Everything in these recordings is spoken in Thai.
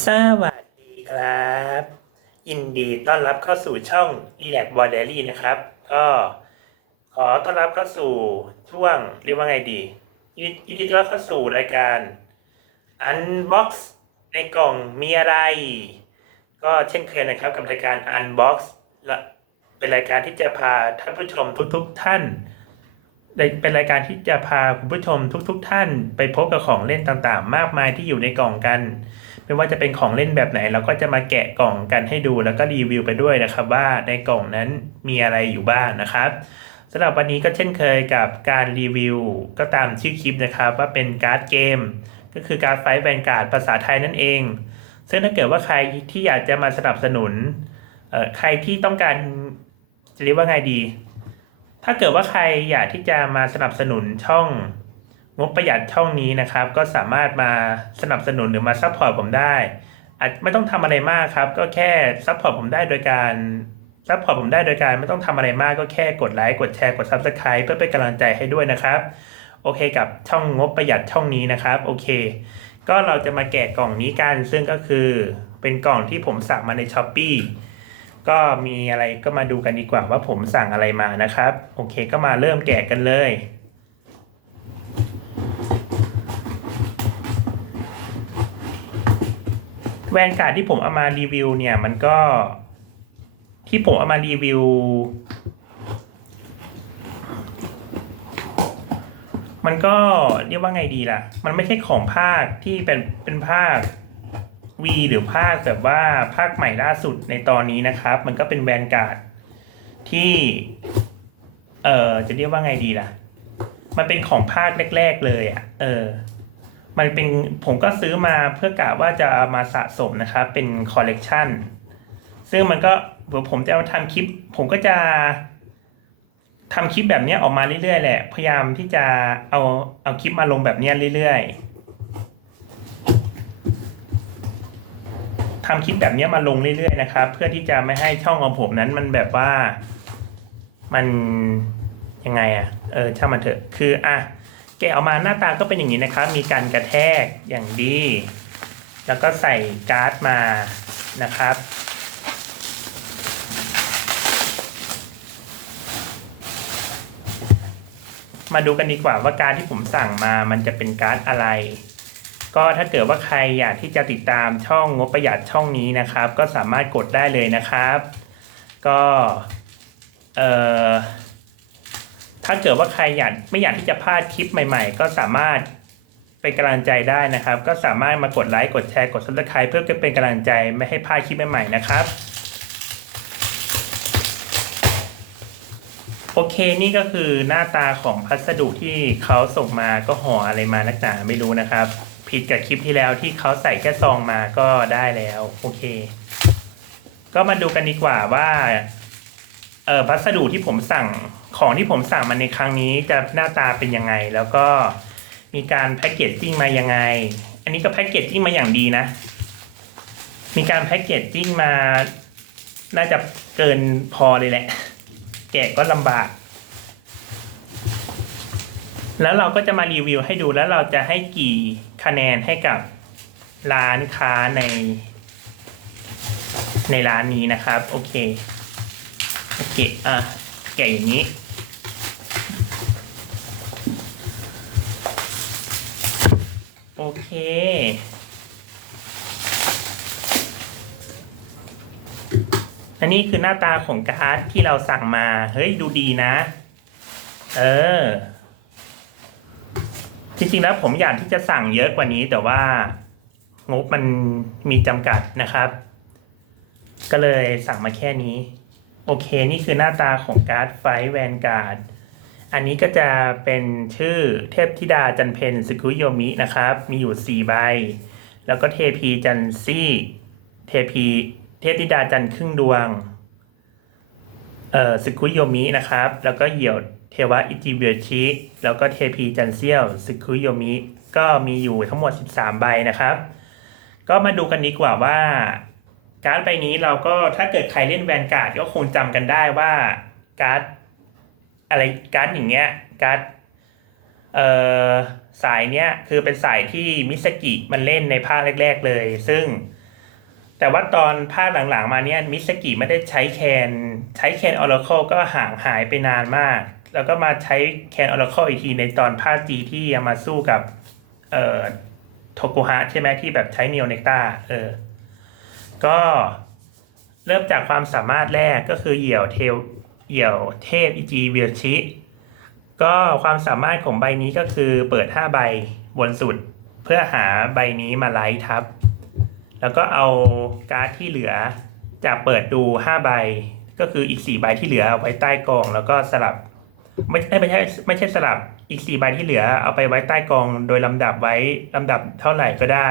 สวัสดีครับ ยินดีต้อนรับเข้าสู่ช่อง r e l a x b o r d e r y นะครับ ก็ขอต้อนรับเข้าสู่ช่วงเรียกว่าไงดียินดีต้อนรับเข้าสู่รายการ Unbox ในกล่องมีอะไร ก็เช่นเคยนะครับกับรายการ Unbox และเป็นรายการที่จะพาท่านผู้ชมทุกๆท่านเป็นรายการที่จะพาคุณผู้ชมทุกๆท่าน ไปพบกับของเล่นต่างๆ มากมายที่อยู่ในกล่องกัน ไม่ว่าจะเป็นของเล่นแบบไหน เราก็จะมาแกะกล่องกันให้ดูแล้วก็รีวิวไปด้วยนะครับ ว่าในกล่องนั้นมีอะไรอยู่บ้างนะครับสำหรับวันนี้ก็เช่นเคยกับการรีวิว ก็ตามชื่อคลิปนะครับ ว่าเป็นการ์ดเกม ก็คือการ์ดไฟแวนการ์ดภาษาไทยนั่นเอง ซึ่งถ้าเกิดว่าใครที่อยากจะมาสนับสนุนเอ่อใครที่ต้องการจะเรียกว่าไงดี ถ้าเกิดว่าใครอยากที่จะมาสนับสนุนช่อง งบประหยัดช่องนี้นะครับ ก็สามารถมาสนับสนุนหรือมาซัพพอร์ตผมได้อาจไม่ต้องทำอะไรมากครับ ก็แค่ซัพพอร์ตผมได้โดยการซัพพอร์ตผมได้โดยการไม่ต้องทำอะไรมากก็แค่กดไลค์กดแชร์กด Subscribe เพื่อเป็นกำลังใจให้ด้วยนะครับ โอเคกับช่องงบประหยัดช่องนี้นะครับ โอเค ก็เราจะมาแกะกล่องนี้กัน ซึ่งก็คือเป็นกล่องที่ผมสั่งมาในช้อปปีก็มีอะไรก็มาดูกันดีกว่าว่าผมสั่งอะไรมานะครับ โอเคก็มาเริ่มแกะกันเลย แวนการ์ดที่ผมเอามารีวิวเนี่ยมันก็ที่ผมเอามารีวิว มันก็เรียกว่าไงดีล่ะ มันไม่ใช่ของภาคที่เป็นเป็นภาค V หรือภาคแบบว่าภาคใหม่ล่าสุดในตอนนี้นะครับ มันก็เป็นแวนการ์ดที่ เออจะเรียกว่าไงดีล่ะ มันเป็นของภาคแรก ๆ เลยอะ่ะ เออ มันเป็นผมก็ซื้อมาเพื่อกะว่าจะามาสะสมนะครับเป็นคอลเลกชันซึ่งมันก็เดี๋ยวผมจะเอาทำคลิป ผมก็จะทำคลิปแบบนี้ออกมาเรื่อยๆแหละ พยายามที่จะเอาเอาคลิปมาลงแบบนี้เรื่อยๆทำคลิปแบบนี้มาลงเรื่อยๆนะครับ เพื่อที่จะไม่ให้ช่องของผมนั้นมันแบบว่ามันยังไงอะ่ะ เออช่างมันเถอะ คืออะ แกะออกมาหน้าตาก็เป็นอย่างนี้นะครับ มีการกระแทกอย่างดี แล้วก็ใส่การ์ดมานะครับ มาดูกันดีกว่าว่าการที่ผมสั่งมามันจะเป็นการ์ดอะไร ก็ถ้าเกิดว่าใครอยากที่จะติดตามช่องงบประหยัดช่องนี้นะครับ ก็สามารถกดได้เลยนะครับ ก็ เอ่อ ถ้าเกิดว่าใครอยากไม่อยากที่จะพลาดคลิปใหม่ๆ ก็สามารถเป็นกำลังใจได้นะครับ ก็สามารถมากดไลค์กดแชร์กดซับสไครป์เพื่อเป็นกำลังใจไม่ให้พลาดคลิปใหม่ๆนะครับ โอเคนี่ก็คือหน้าตาของพัสดุที่เขาส่งมาก็ห่ออะไรมานักหนาไม่รู้นะครับ ผิดกับคลิปที่แล้วที่เขาใส่แค่ซองมาก็ได้แล้ว โอเค ก็มาดูกันดีกว่าว่า เอ่อพัสดุที่ผมสั่งของที่ผมสั่งมาในครั้งนี้จะหน้าตาเป็นยังไง แล้วก็มีการแพ็กเกจจิ้งมายังไง อันนี้ก็แพ็กเกจจิ้งมาอย่างดีนะ มีการแพ็กเกจจิ้งมา น่าจะเกินพอเลยแหละ แกะก็ลำบาก แล้วเราก็จะมารีวิวให้ดูแล้วเราจะให้กี่คะแนนให้กับร้านค้าใน ในร้านนี้นะครับ โอเค โอเคอะแกะอย่างนี้โอเค อันนี้คือหน้าตาของการ์ดที่เราสั่งมา เฮ้ย ดูดีนะ เออ จริงๆแล้วผมอยากที่จะสั่งเยอะกว่านี้แต่ว่างบมันมีจำกัดนะครับ ก็เลยสั่งมาแค่นี้ โอเค นี่คือหน้าตาของการ์ดไฟแวนการ์ด อันนี้ก็จะเป็นชื่อเทพธิดาจันเพนสกุโยมินะครับ มีอยู่สี่ใบ แล้วก็เทพีจันซี่ เทพีเทพธิดาจันครึ่งดวง เอ่อสกุโยมินะครับ แล้วก็เหยี่ยวเทวะอิจิเบียชิ แล้วก็เทพีจันเซียวสกุโยมิ ก็มีอยู่ทั้งหมด 13 ใบนะครับ ก็มาดูกันดีกว่าว่า การ์ดใบนี้เราก็ถ้าเกิดใครเล่นแวนการ์ดก็คงจำกันได้ว่าการ์ดอะไรการ์ดอย่างเงี้ยการ์ดเอ่อสายเนี้ยคือเป็นสายที่มิสกิมันเล่นในภาคแรก ๆเลย ซึ่ง แต่ว่าตอนภาคหลังๆมาเนี่ยมิสกิไม่ได้ใช้แคนใช้แคนออร์เคิลก็ห่างหายไปนานมาก แล้วก็มาใช้แคนออร์เคิลอีกทีในตอนภาคจีที่มาสู้กับเอ่อโทโกฮะใช่ไหมที่แบบใช้เนียวเนกตาเออ ก็เริ่มจากความสามารถแรกก็คือเหยี่ยวเทลเหยี่ยวเทพอิจิเวียชิ ก็ความสามารถของใบนี้ก็คือเปิด 5 ใบบนสุด เพื่อหาใบนี้มาไลท์ทับ แล้วก็เอาการ์ดที่เหลือจากเปิดดู 5 ใบ ก็คืออีก 4 ใบที่เหลือเอาไว้ใต้กอง แล้วก็สลับ ไม่ไม่ใช่ไม่ใช่สลับอีก 4 ใบที่เหลือเอาไปไว้ใต้กอง โดยลำดับไว้ลำดับเท่าไหร่ก็ได้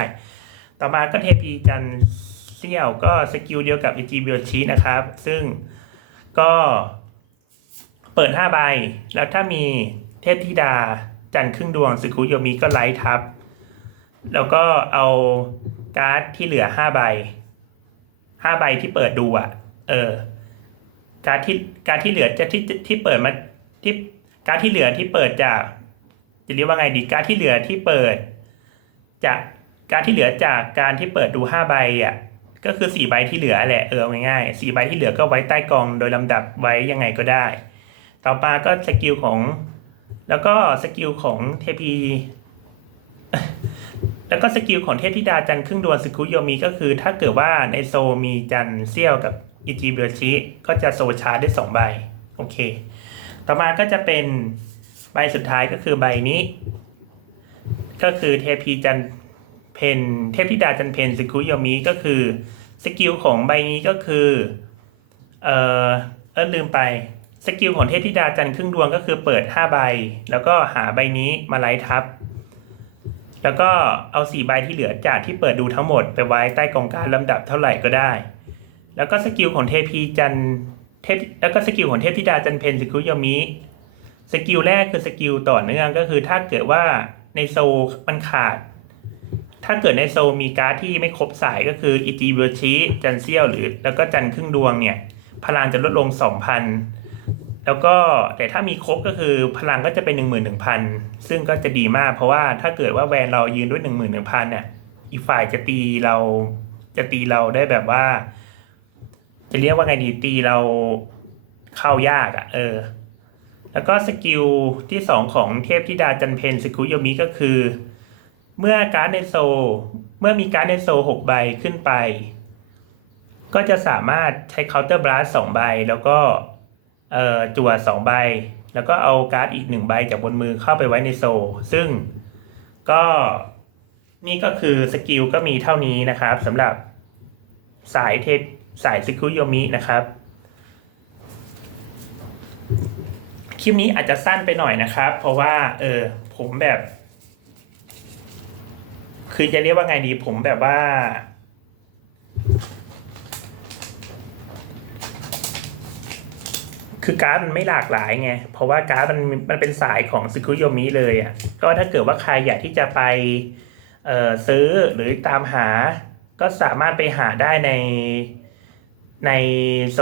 ต่อมาก็เทพีจัน เซี่ยวก็สกิลเดียวกับอีจีเบียชีนะครับ ซึ่งก็เปิด 5 ใบ แล้วถ้ามีเทพธิดาจันครึ่งดวงสึกุโยมิก็ไลท์ทับ แล้วก็เอาการ์ดที่เหลือ 5 ใบ 5 ใบที่เปิดดูอะเออ การดที่การดที่เหลือจะที่ที่เปิดมาที่การดที่เหลือที่เปิดจากจะเรียกว่าไงดีการดที่เหลือที่เปิด จากการที่เหลือจากการที่เปิดดูห้าใบอะ ก็คือสี่ใบที่เหลือแหละเออง่ายๆสี่ใบที่เหลือก็ไว้ใต้กองโดยลำดับไว้ยังไงก็ได้ ต่อมาก็สกิลของ แล้วก็สกิลของเทพีแล้วก็สกิลของเทพธิดาจันครึ่งดวงสกุโยมีก็คือถ้าเกิดว่าในโซมีจันเซี่ยวกับอิจิเบลชิก็จะโซชาร์ได้สองใบ โอเค ต่อมาก็จะเป็นใบสุดท้ายก็คือใบนี้ ก็คือเทพีจันท เพนเทพธิดาจันเพนสกุโยมิก็คือสกิลของใบนี้ก็คือ เออเออลืมไปสกิลของเทพธิดาจันครึ่งดวงก็คือเปิด 5 ใบ แล้วก็หาใบนี้มาไล่ทับ แล้วก็เอา4ใบที่เหลือจากที่เปิดดูทั้งหมดไปไว้ใต้กองการลำดับเท่าไหร่ก็ได้ แล้วก็สกิลของเทพีจันเทพแล้วก็สกิลของเทพธิดาจันเพนสกุโยมิสกิลแรกคือสกิลต่อเนื่องก็คือถ้าเกิดว่าในโซมันขาด ถ้าเกิดในโซลมีการ์ดที่ไม่ครบสายก็คืออิจิเวอร์ชิจันเซียวหรือ แล้วก็จันครึ่งดวงเนี่ย พลังจะลดลง 2,000 แล้วก็แต่ถ้ามีครบก็คือพลังก็จะเป็น 11,000 ซึ่งก็จะดีมากเพราะว่าถ้าเกิดว่าแวนเรายืนด้วย 11,000เนี่ยอีกฝ่ายจะตีเราจะตีเราได้แบบว่า จะเรียกว่าไงดีตีเราเข้ายากอะ่ะ เออ แล้วก็สกิลที่สองของเทพธิดาจันเพนสกุโยมิก็คือ เมื่อการ์ดในโซ เมื่อมีการ์ดในโซลหกใบขึ้นไป ก็จะสามารถใช้เคาน์เตอร์บลัสสองใบ แล้วก็จั่วสองใบ แล้วก็เอาการ์ดอีกหนึ่งใบจากบนมือเข้าไปไว้ในโซ ซึ่งก็นี่ก็คือสกิลก็มีเท่านี้นะครับสำหรับสายเทพสายซิคุโยมินะครับ คลิปนี้อาจจะสั้นไปหน่อยนะครับ เพราะว่าเออผมแบบ คือจะเรียกว่าไงดีผมแบบว่า คือการ์ดมันไม่หลากหลายไง เพราะว่าการ์ดมันมันเป็นสายของซึคุโยมิเลยอะก็ถ้าเกิดว่าใครอยากที่จะไปเอ่อซื้อหรือตามหา ก็สามารถไปหาได้ในในโซ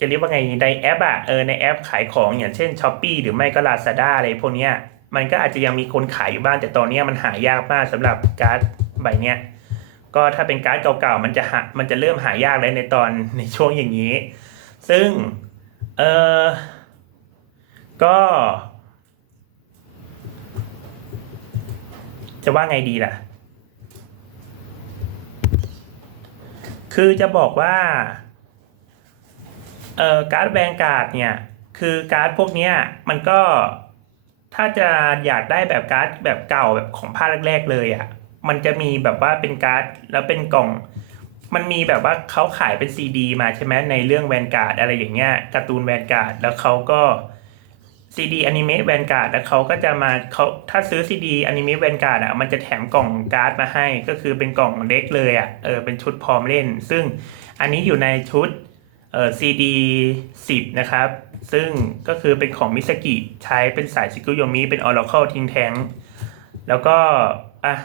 จะเรียกว่าไงในแอปอะเออในแอปขายของอย่างเช่น s h อ p e e หรือไม่ก็ Lazada อะไรพวกเนี้ย มันก็อาจจะยังมีคนขายอยู่บ้างแต่ตอนนี้มันหายากมากสำหรับการ์ดใบเนี้ยก็ถ้าเป็นการ์ดเก่าๆมันจะหามันจะเริ่มหายากเลยในตอนในช่วงอย่างนี้ ซึ่งเออก็จะว่าไงดีล่ะ คือจะบอกว่า เอ่อ การ์ดแวนการ์ดเนี่ย คือการ์ดพวกเนี้ย มันก็ ถ้าจะอยากได้แบบการ์ดแบบเก่าแบบของภาคแรก ๆ เลยอะ่ะ มันจะมีแบบว่าเป็นการ์ดแล้วเป็นกล่อง มันมีแบบว่าเขาขายเป็นซีดีมาใช่ไหมในเรื่องแวนการ์ดอะไรอย่างเงี้ยการ์ตูนแวนการ์ดแล้วเขาก็ซีดีอนิเมะแวนการ์ดแล้วเขาก็จะมาเขาถ้าซื้อซีดีอนิเมะแวนการ์ดอะมันจะแถมกล่องการ์ดมาให้ ก็คือเป็นกล่องเด็กเลยอะเออเป็นชุดพร้อมเล่น ซึ่งอันนี้อยู่ในชุด เอ่อซีดีสิบนะครับ ซึ่งก็คือเป็นของมิสกิใช้เป็นสายซิกุโยมิเป็นออร์ c l e ทิ้งแทงแล้วก็ อะ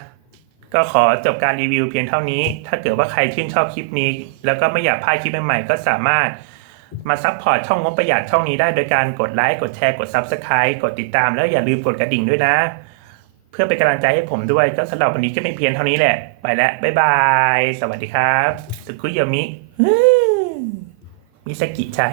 ก็ขอจบการรีวิวเพียงเท่านี้ ถ้าเกิดว่าใครชื่นชอบคลิปนี้ แล้วก็ไม่อยากพลาดคลิปใหม่ๆ ก็สามารถมาซัพพอร์ตช่องงบประหยัดช่องนี้ได้โดยการกดไลค์กดแชร์กด Subscribe กดติดตามแล้วอย่าลืมกดกระดิ่งด้วยนะ เพื่อเป็นกำลังใจให้ผมด้วย ก็สำหรับวันนี้ก็ไม่เพียงเท่านี้แหละ ไปแล้ว บ๊ายบาย สวัสดีครับ สุคุยามิ มิสกิใช้